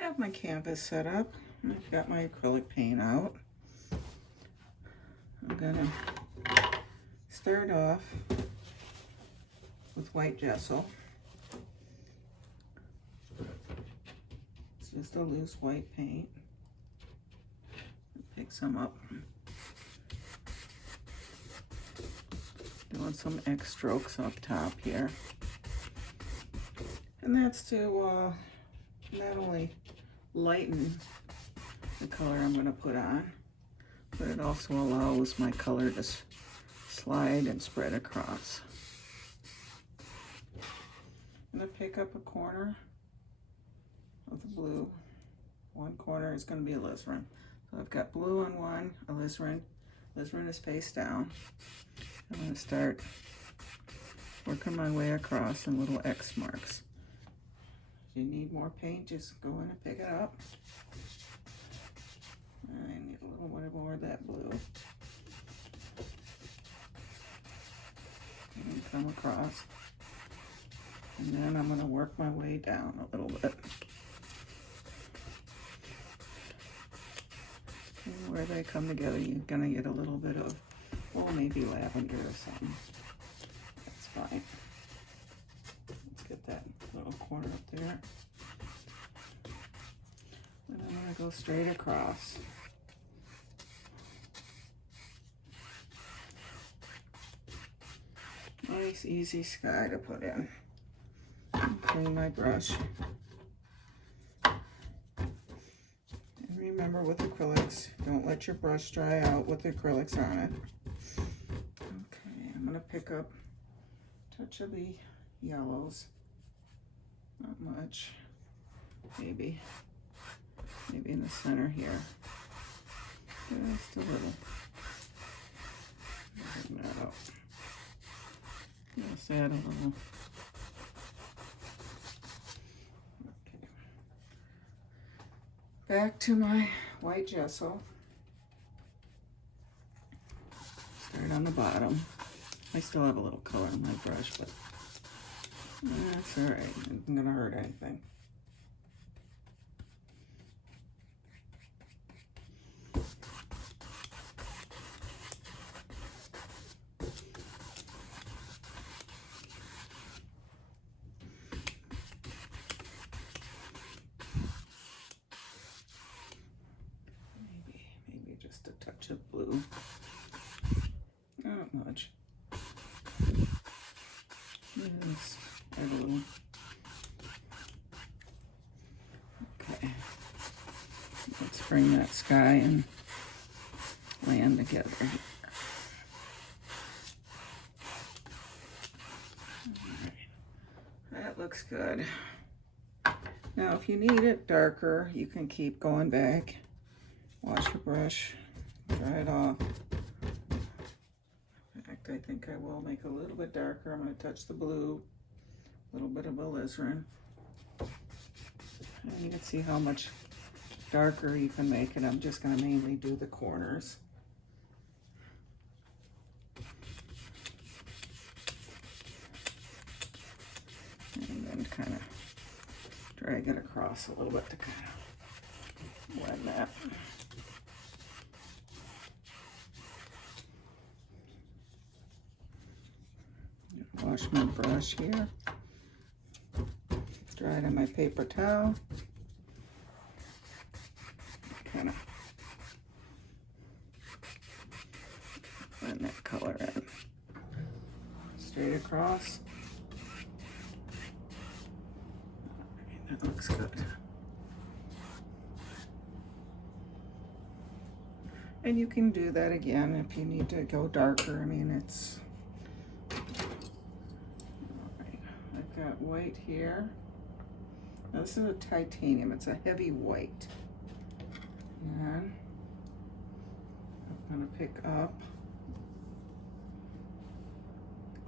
I have my canvas set up. I've got my acrylic paint out. I'm gonna start off with white gesso. It's just a loose white paint. Pick some up. Doing some X strokes up top here. And that's to not only lighten the color I'm going to put on, but it also allows my color to slide and spread across. I'm going to pick up a corner of the blue. One corner is going to be alizarin. So I've got blue on one, alizarin. Alizarin is face down. I'm going to start working my way across in little X marks. If you need more paint, just go in and pick it up. I need a little bit more of that blue. And come across. And then I'm going to work my way down a little bit. And where they come together, you're going to get a little bit of, well, maybe lavender or something. That's fine. Let's get that little corner up there. And I'm going to go straight across. Nice, easy sky to put in. Clean my brush. And remember with acrylics, don't let your brush dry out with acrylics on it. Okay, I'm going to pick up a touch of the yellows. Not much. Maybe in the center here. Just a little. Bring that up. Just add a little. Okay. Back to my white gesso. Start on the bottom. I still have a little color on my brush, but that's all right. It isn't gonna hurt anything. Maybe just a touch of blue. Not much. Yes, add a little. Okay. Let's bring that sky and land together. Alright. That looks good. Now, if you need it darker, you can keep going back. Wash your brush, dry it off. In fact, I think I will make a little bit darker. I'm going to touch the blue, a little bit of alizarin. And you can see how much darker you can make it. I'm just going to mainly do the corners. And then kind of drag it across a little bit to kind of blend that. Wash my brush here. Dry it on my paper towel. Kind of blend that color in. Straight across. That looks good. And you can do that again if you need to go darker. I mean, it's I've got white here. Now this is a titanium, it's a heavy white. And I'm gonna pick up,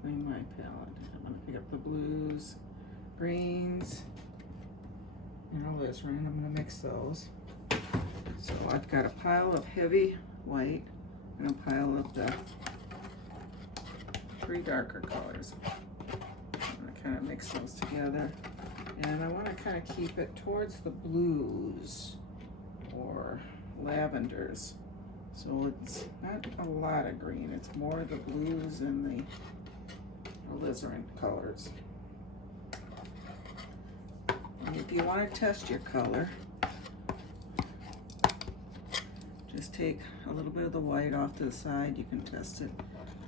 clean my palette. I'm gonna pick up the blues, greens, and alizarin. I'm gonna mix those. So I've got a pile of heavy white and a pile of the three darker colors. I'm gonna kind of mix those together And I want to kind of keep it towards the blues or lavenders. So it's not a lot of green, it's more the blues and the alizarin colors. And if you want to test your color, just take a little bit of the white off to the side. You can test it,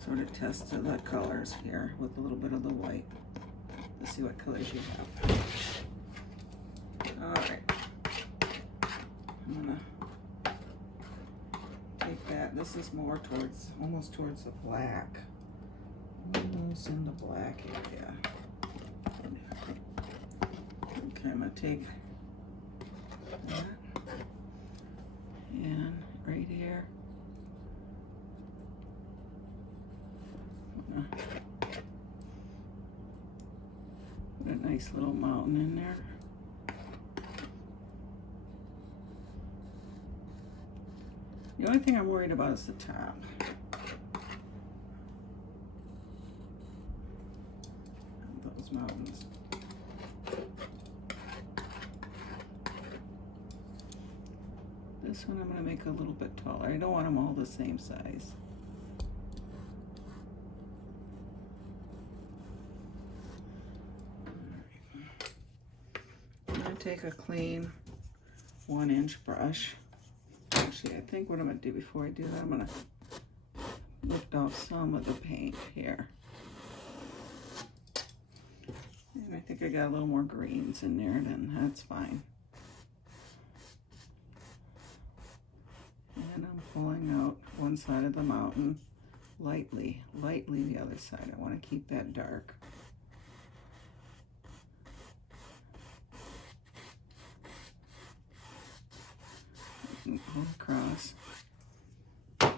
sort of test the colors here with a little bit of the white to see what colors you have. All right, I'm gonna take that. This is more towards, almost towards the black. Almost in the black area. Okay, I'm gonna take that and right here. Put a nice little mountain in there. The only thing I'm worried about is the top. Those mountains. This one I'm going to make a little bit taller. I don't want them all the same size. I'm going to take a clean 1-inch brush. Actually, I think what I'm going to do before I do that, I'm going to lift off some of the paint here. And I think I got a little more greens in there, then that's fine. And I'm pulling out one side of the mountain lightly the other side. I want to keep that dark. And pull across. I'm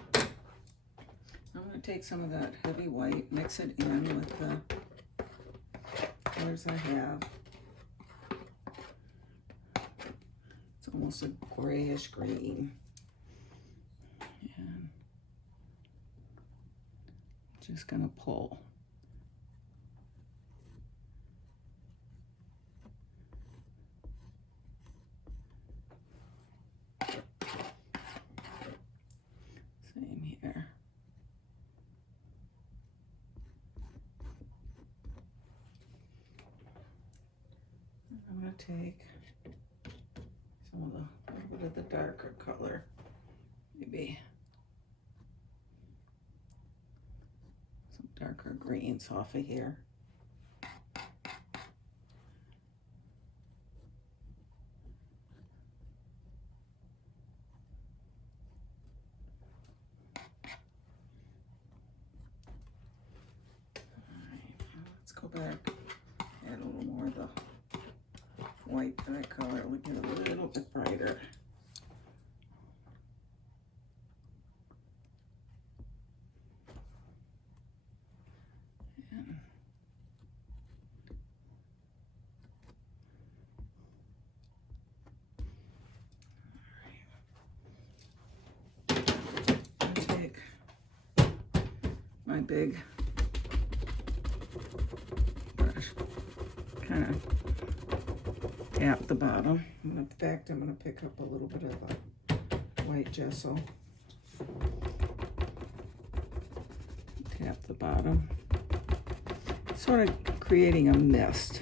going to take some of that heavy white, mix it in with the colors I have. It's almost a grayish green. And just gonna pull. Same here. I'm gonna take some of the, a little bit of the darker color, maybe some darker greens off of here. Let's go back, add a little more of the white to that color. We'll get a little bit brighter. And I'll take my big brush, kind of tap the bottom. In fact, I'm going to pick up a little bit of the white gesso. Tap the bottom. Sort of creating a mist.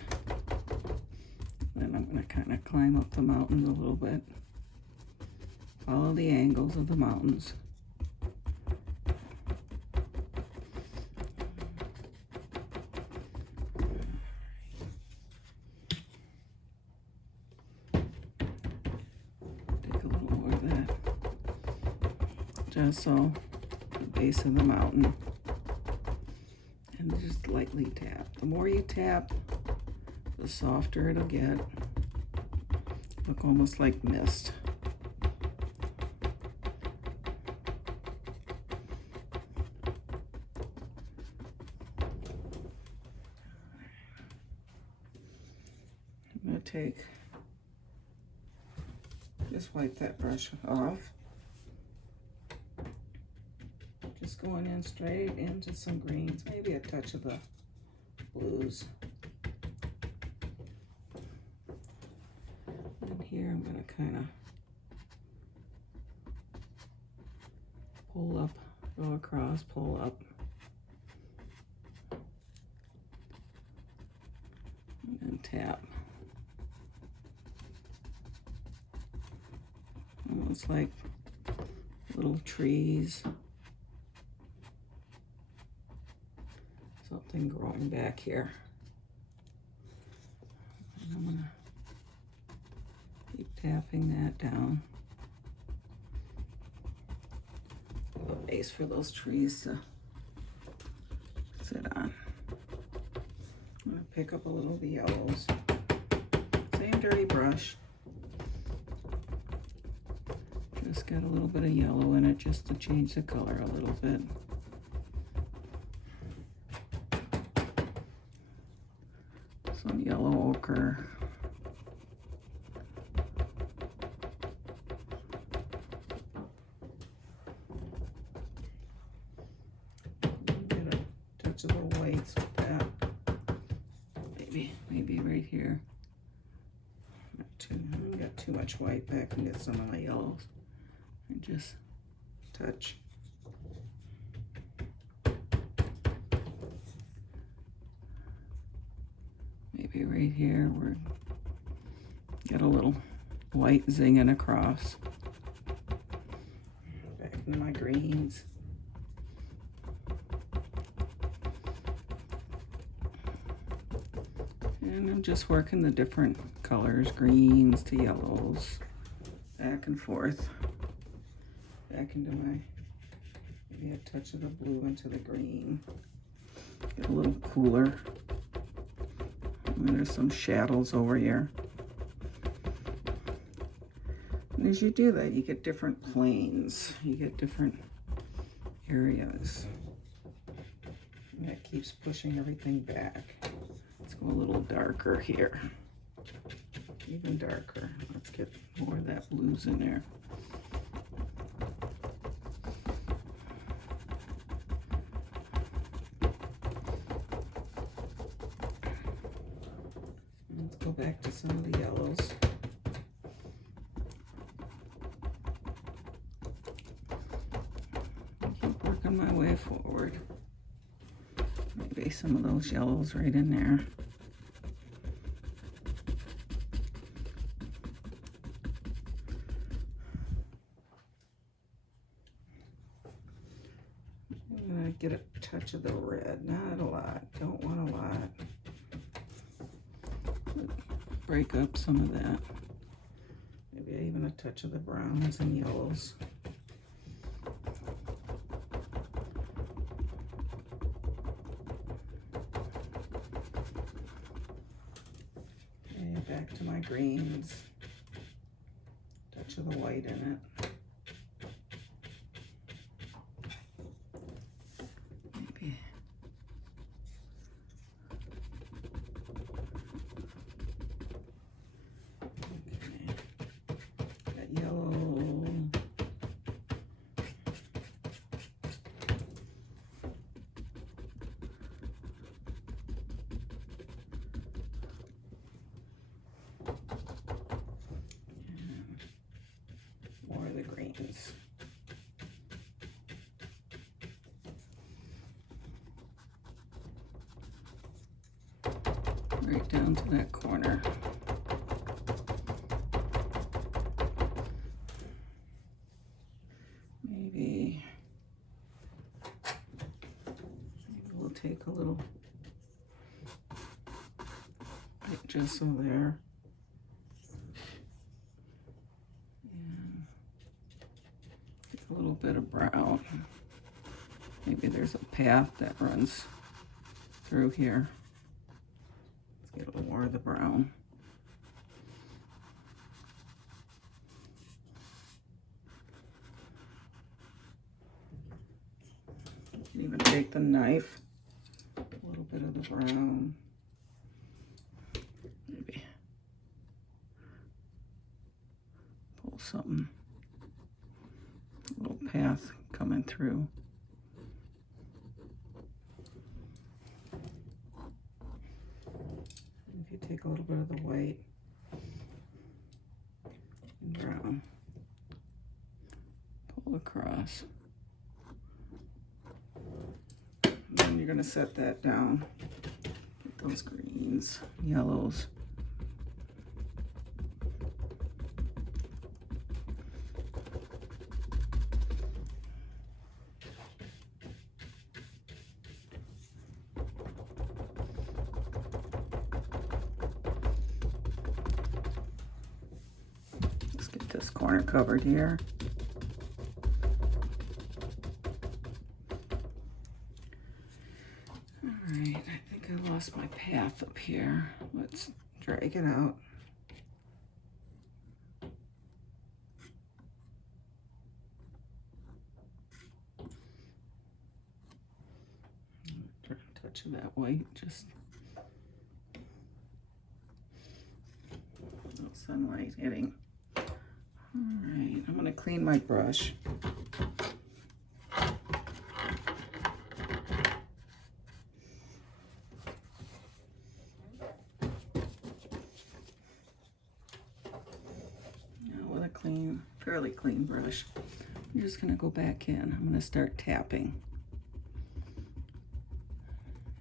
Then I'm going to kind of climb up the mountain a little bit. Follow the angles of the mountains. Gesso, the base of the mountain, and just lightly tap. The more you tap, the softer it'll get. Look almost like mist. I'm going to take, just wipe that brush off. Just going in straight into some greens, maybe a touch of the blues. here, I'm going to kind of pull up, go across, pull up. And then tap. Almost like little trees. Something growing back here. And I'm going to keep tapping that down. A base for those trees to sit on. I'm going to pick up a little of the yellows. Same dirty brush. Just got a little bit of yellow in it just to change the color a little bit. Some yellow ochre. Get a touch of the whites with that. Maybe right here. Not too. I haven't got too much white, but I can get some of my yellows. And just touch. Maybe right here we're get a little white zinging across. Back into my greens. And I'm just working the different colors, greens to yellows, back and forth. Back into my, maybe a touch of the blue into the green. Get a little cooler. And there's some shadows over here. And as you do that, you get different planes. You get different areas. And that keeps pushing everything back. Let's go a little darker here. Even darker. Let's get more of that blues in there. Let's go back to some of the yellows. Keep working my way forward. Maybe some of those yellows right in there. I'm gonna get a touch of the red, not a lot, don't want a lot. Break up some of that. Maybe even a touch of the browns and yellows. Okay, back to my greens. Touch of the white in it. Maybe. More of the greens. Right down to that corner. Maybe we'll take a little bit just so there. And a little bit of brown. Maybe there's a path that runs through here. Let's get a little more of the brown. You can even take the knife, a little bit of the brown. Maybe pull something, a little path coming through. If you take a little bit of the white, brown. Pull across. And then you're going to set that down. Get those greens, yellows. Let's get this corner covered here. Alright, I think I lost my path up here. Let's drag it out. Try a touch of that white, just no sunlight hitting. Alright, I'm going to clean my brush. Fairly clean brush. I'm just going to go back in. I'm going to start tapping.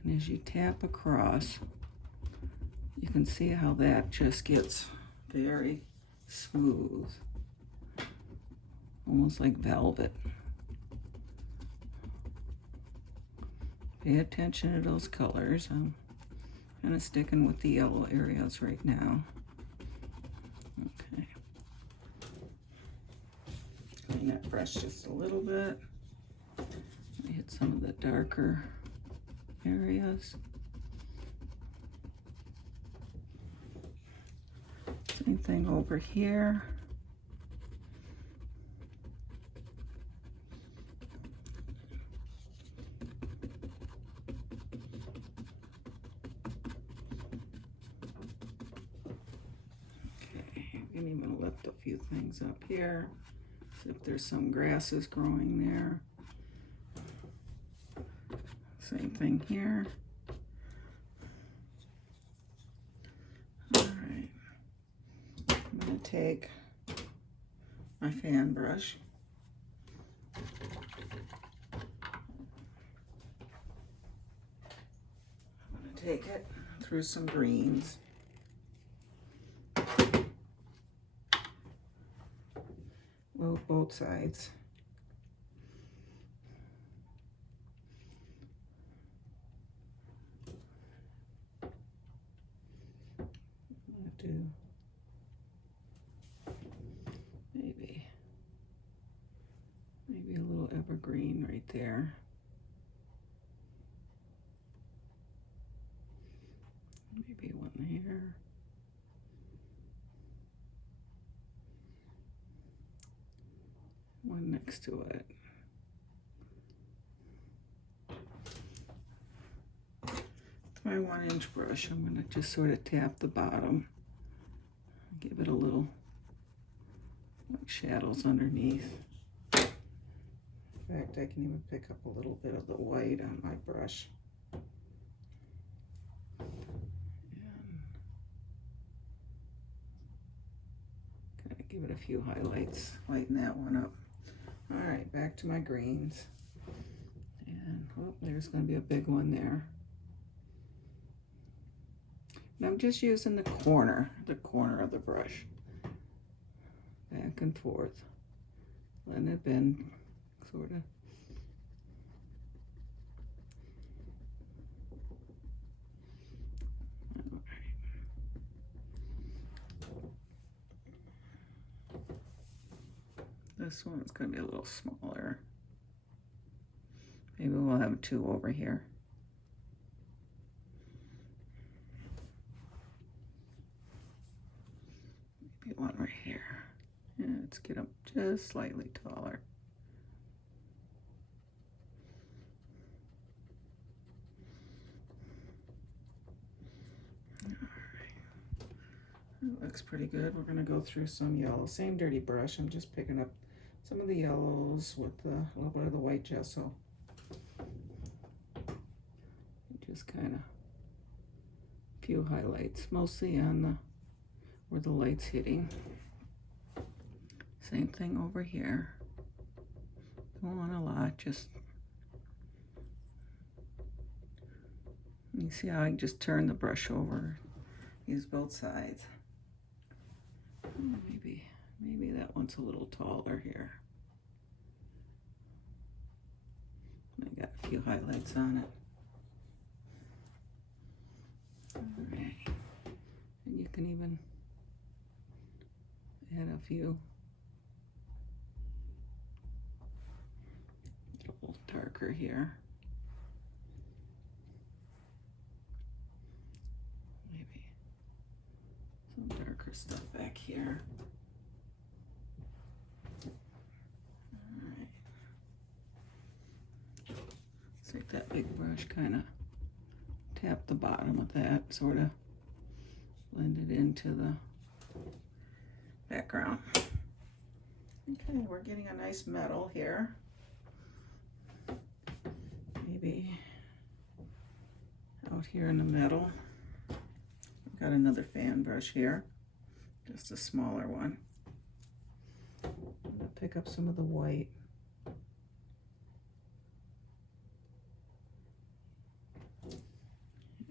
And as you tap across, you can see how that just gets very smooth. Almost like velvet. Pay attention to those colors. I'm kind of sticking with the yellow areas right now. Okay. Clean that brush just a little bit. Hit some of the darker areas. Same thing over here. Okay, I'm even lift a few things up here. See if there's some grasses growing there. Same thing here. All right, I'm going to take my fan brush. I'm going to take it through some greens. Load both sides. Do maybe a little evergreen right there. Maybe one here. One next to it. With my 1-inch brush, I'm going to just sort of tap the bottom. Give it a little like shadows underneath. In fact, I can even pick up a little bit of the white on my brush. And kind of give it a few highlights, lighten that one up. All right, back to my greens. And oh, there's going to be a big one there. And I'm just using the corner of the brush. Back and forth. Letting it bend, sort of. All right. This one's going to be a little smaller. Maybe we'll have 2 over here. Maybe one right here. Yeah, let's get them just slightly taller. All right. That looks pretty good. We're going to go through some yellow. Same dirty brush. I'm just picking up some of the yellows with a little bit of the white gesso. Just kind of a few highlights, mostly on the where the light's hitting. Same thing over here. Don't want a lot, just, you see how I just turn the brush over, use both sides. Maybe that one's a little taller here. I got a few highlights on it. All right, and you can even add a few a little darker here. Maybe some darker stuff back here. All right. Let's take that big brush, kind of tap the bottom of that, sort of blend it into the background. Okay, we're getting a nice metal here. Maybe out here in the middle. I've got another fan brush here, just a smaller one. I'm gonna pick up some of the white.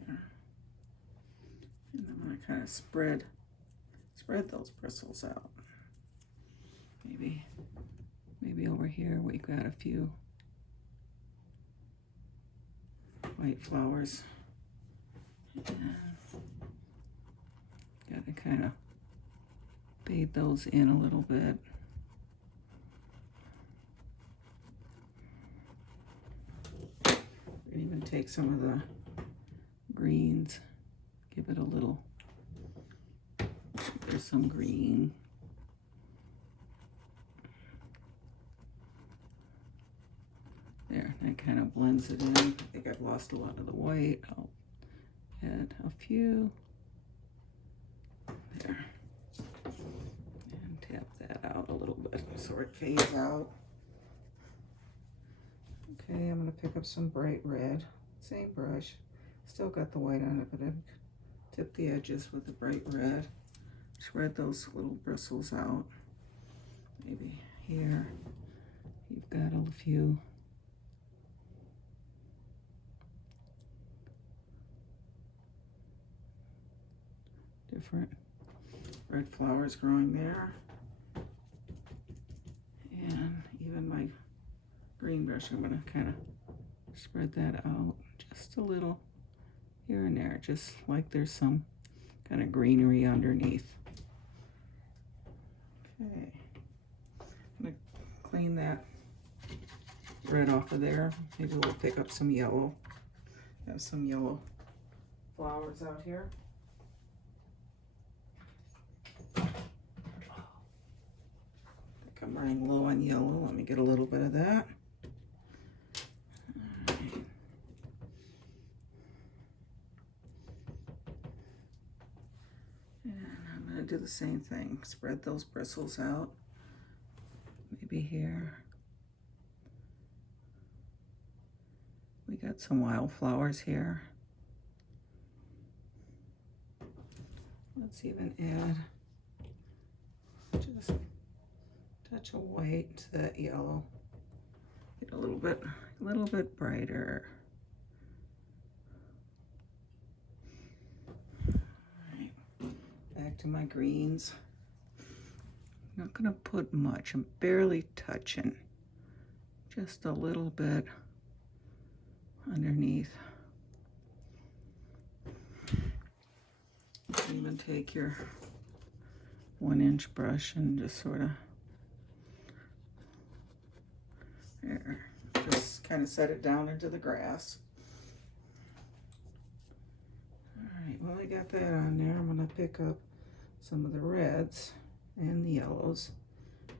Here. And I'm gonna kind of spread those bristles out. Maybe over here we got a few white flowers. And got to kind of fade those in a little bit. We can even take some of the greens, give it a little, there's some green. There, that kind of blends it in. I think I've lost a lot of the white. I'll add a few. There. And tap that out a little bit so it fades out. Okay, I'm going to pick up some bright red. Same brush. Still got the white on it, but I've tipped the edges with the bright red. Spread those little bristles out. Maybe here you've got a few. Different red flowers growing there. And even my green brush, I'm going to kind of spread that out just a little here and there, just like there's some kind of greenery underneath. Okay, I'm going to clean that red off of there. Maybe we'll pick up some yellow. Have some yellow flowers out here. I'm running low on yellow. Let me get a little bit of that. All right. And I'm going to do the same thing. Spread those bristles out. Maybe here. We got some wildflowers here. Let's even add just a touch of white to that yellow. Get a little bit brighter. All right, back to my greens. I'm not gonna put much. I'm barely touching. Just a little bit underneath. Even take your 1-inch brush and just sort of there, just kind of set it down into the grass. All right, well, I got that on there. I'm going to pick up some of the reds and the yellows.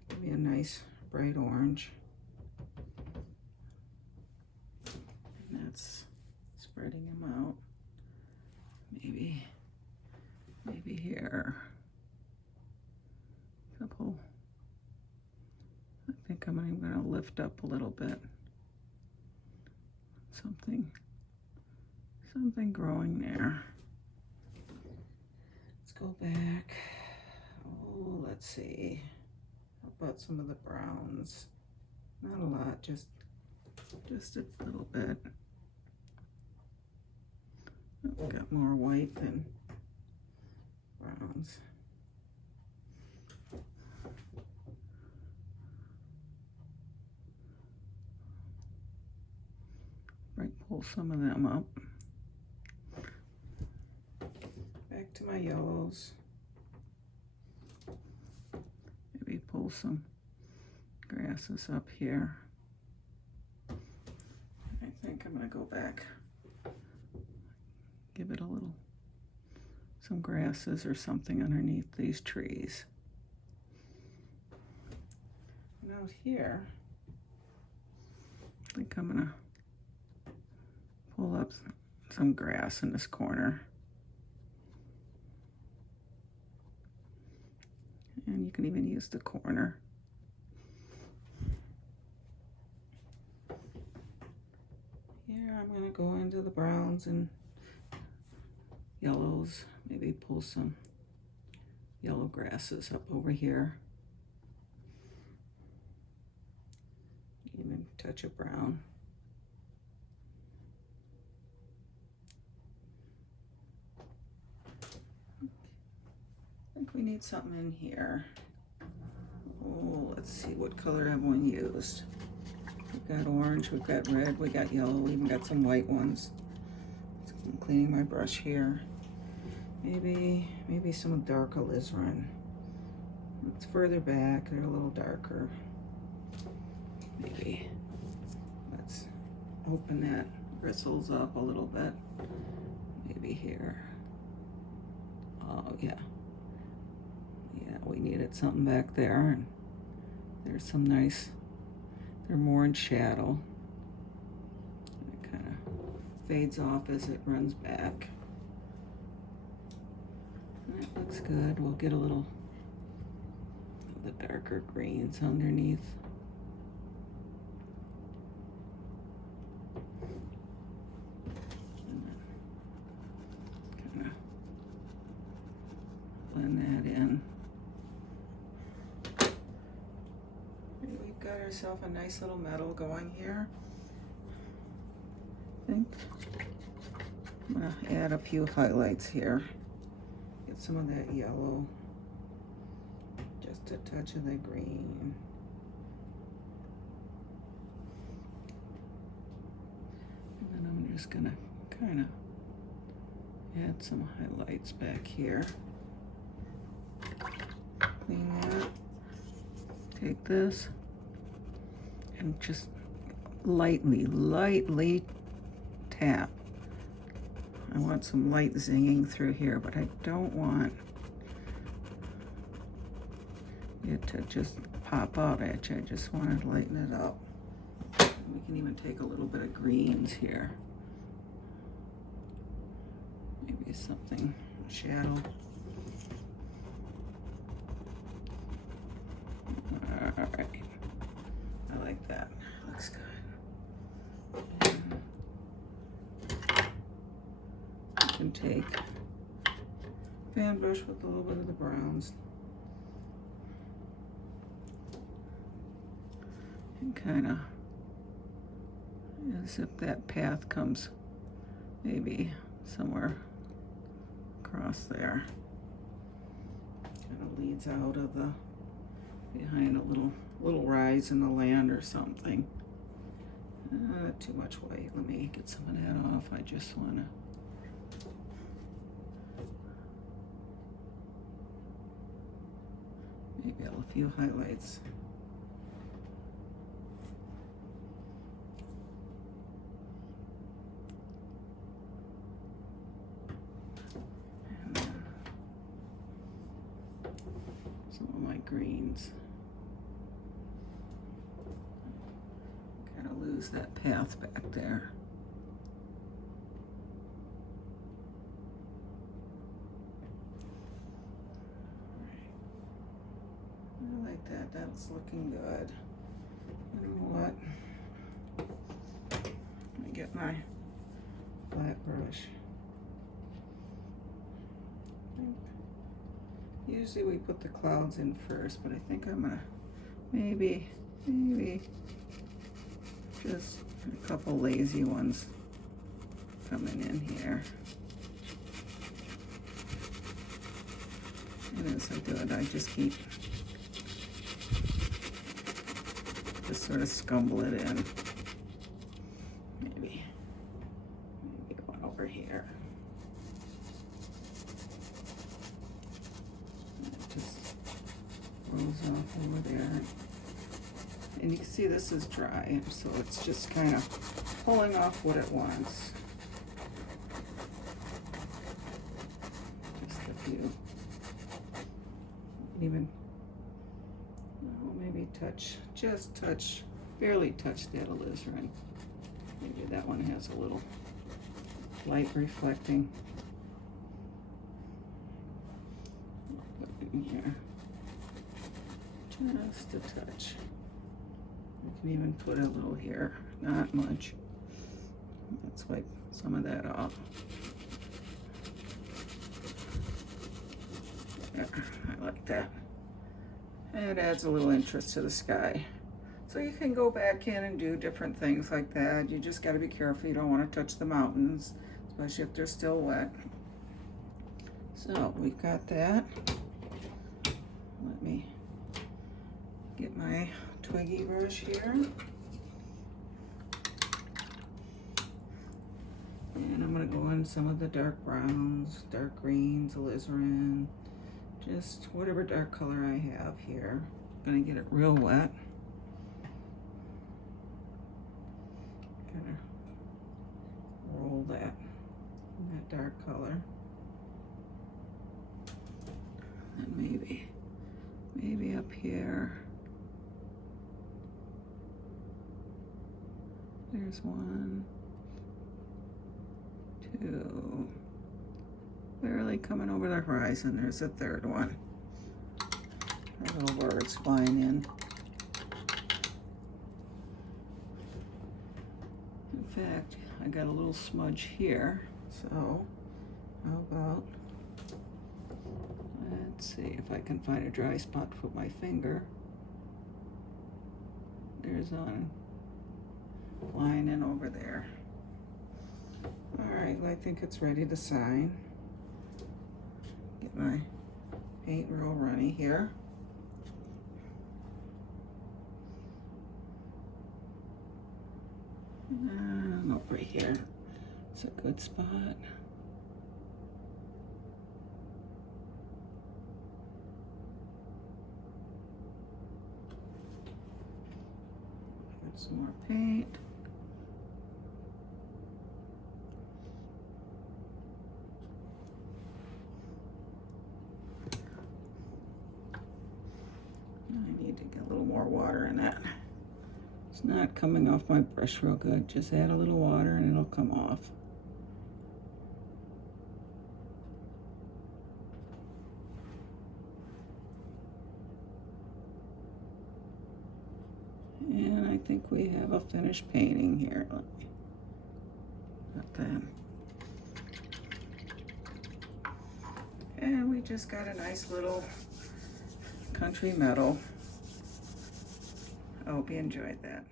Give me a nice bright orange. And that's spreading them out. Maybe here. Couple. I think I'm even going to lift up a little bit. Something growing there. Let's go back. Oh, let's see. How out some of the browns. Not a lot, just a little bit. I've got more white than browns. Right, pull some of them up. Back to my yellows. Maybe pull some grasses up here. I think I'm gonna go back. Give it a little, some grasses or something underneath these trees. And out here, I think I'm gonna pull up some grass in this corner. And you can even use the corner. Here I'm gonna go into the browns and yellows, maybe pull some yellow grasses up over here. Even touch of brown. I think we need something in here. Oh, let's see, what color have we used? We've got orange, we've got red, we got yellow, we even got some white ones. So I'm cleaning my brush here. Maybe some dark alizarin. It's further back, they're a little darker. Maybe let's open that bristles up a little bit. Maybe here. Oh yeah. Yeah, we needed something back there, and there's some nice, they're more in shadow. It kind of fades off as it runs back. That looks good. We'll get a little of the darker greens underneath. And kind of blend that in. We've got ourselves a nice little meadow going here. I think I'm gonna add a few highlights here. Get some of that yellow, just a touch of the green. And then I'm just gonna kind of add some highlights back here. Clean that. Take this and just lightly tap. I want some light zinging through here, but I don't want it to just pop out at you. I just want to lighten it up. We can even take a little bit of greens here. Maybe something shadow. All right, I like that. Looks good. Can take fan brush with a little bit of the browns and kind of as if that path comes maybe somewhere across there. Kind of leads out of the behind a little rise in the land or something. Too much white. Let me get some of that off. I just want to. Maybe a few highlights. And then some of my greens. Kind of lose that path back there. I like that. That's looking good. You know what? Let me get my flat brush. Usually we put the clouds in first, but I think I'm gonna maybe just a couple lazy ones coming in here. And as I do it, I just keep, just sort of scumble it in. Maybe one over here. It just rolls off over there. And you can see this is dry, so it's just kind of pulling off what it wants. Just a few. Even, oh, maybe touch, just touch, barely touch that alizarin. Maybe that one has a little light reflecting. Put it in here. Just a touch. You can even put a little here, not much. Let's wipe some of that off. Yeah, I like that. It adds a little interest to the sky. So you can go back in and do different things like that. You just got to be careful. You don't want to touch the mountains, especially if they're still wet. So we've got that. Let me get my twiggy brush here. And I'm going to go in some of the dark browns, dark greens, alizarin, just whatever dark color I have here. I'm going to get it real wet. Kind of roll that in that dark color. And maybe up here. There's one, two, barely coming over the horizon. There's a third one. A little birds flying in. In fact, I got a little smudge here, so how about, let's see if I can find a dry spot to put my finger. There's one flying in over there. All right, well, I think it's ready to sign. Get my paint real runny here. And over here, it's a good spot. Put some more paint. I need to get a little more water in that. It's not coming off my brush real good. Just add a little water and it'll come off. And I think we have a finished painting here. Let me put that. And we just got a nice little country meadow. I hope you enjoyed that.